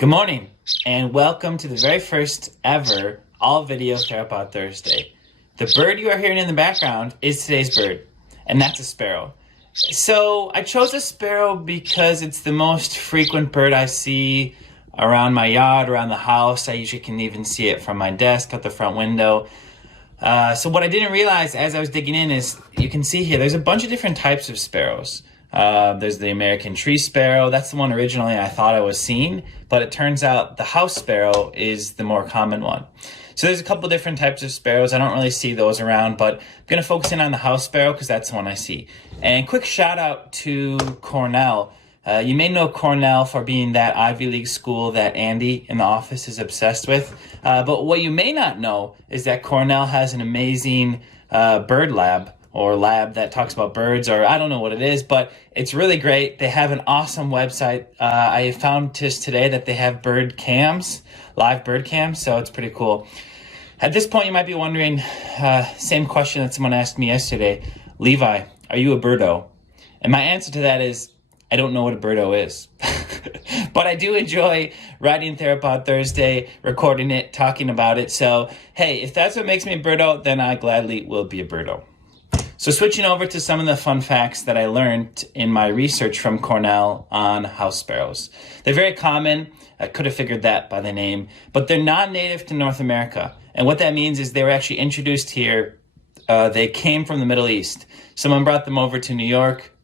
Good morning, and welcome to the very first ever all-video Theropod Thursday. The bird you are hearing in the background is today's bird, and that's a sparrow. So I chose a sparrow because it's the most frequent bird I see around my yard, around the house. I usually can even see it from my desk out the front window. So what I didn't realize as I was digging in is, you can see here, there's a bunch of different types of sparrows. There's the American tree sparrow. That's the one originally I thought I was seeing, but it turns out the house sparrow is the more common one. So there's a couple different types of sparrows. I don't really see those around, but I'm going to focus in on the house sparrow because that's the one I see. And quick shout out to Cornell. You may know Cornell for being that Ivy League school that Andy in the office is obsessed with. But what you may not know is that Cornell has an amazing bird lab, or lab that talks about birds, or I don't know what it is, but it's really great. They have an awesome website. I found just today that they have bird cams, live bird cams, so it's pretty cool. At this point, you might be wondering, same question that someone asked me yesterday, Levi, are you a birdo? And my answer to that is, I don't know what a birdo is. But I do enjoy writing Theropod Thursday, recording it, talking about it. So, hey, if that's what makes me a birdo, then I gladly will be a birdo. So switching over to some of the fun facts that I learned in my research from Cornell on house sparrows. They're very common. I could have figured that by the name, but they're non-native to North America. And what that means is they were actually introduced here. They came from the Middle East. Someone brought them over to New York,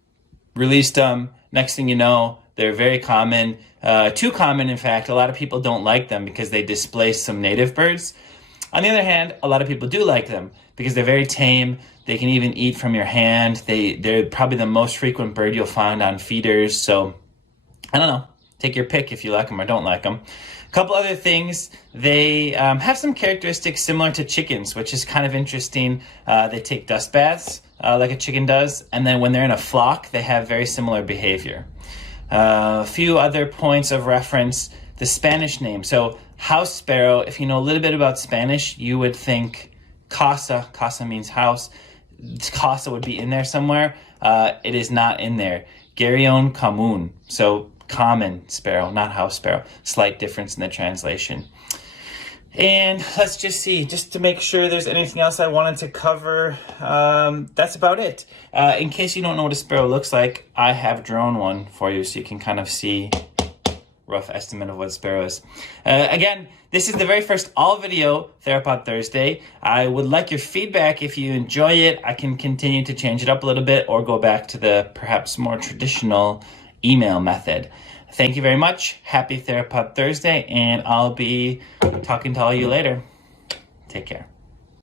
released them. Next thing you know, they're very common. Too common, in fact. A lot of people don't like them because they displace some native birds. On the other hand, a lot of people do like them because they're very tame. They can even eat from your hand. They're probably the most frequent bird you'll find on feeders. So, I don't know. Take your pick if you like them or don't like them. A couple other things. They have some characteristics similar to chickens, which is kind of interesting. They take dust baths like a chicken does. And then when they're in a flock, they have very similar behavior. A few other points of reference. The Spanish name. So, house sparrow, if you know a little bit about Spanish, you would think casa. Casa means house. Casa would be in there somewhere. It is not in there. Garrillon común. So, common sparrow, not house sparrow. Slight difference in the translation. And let's just see, just to make sure there's anything else I wanted to cover. That's about it. In case you don't know what a sparrow looks like, I have drawn one for you so you can kind of see rough estimate of what sparrow is. Again, this is the very first all-video Theropod Thursday. I would like your feedback. If you enjoy it, I can continue to change it up a little bit or go back to the perhaps more traditional email method. Thank you very much. Happy Theropod Thursday, and I'll be talking to all you later. Take care.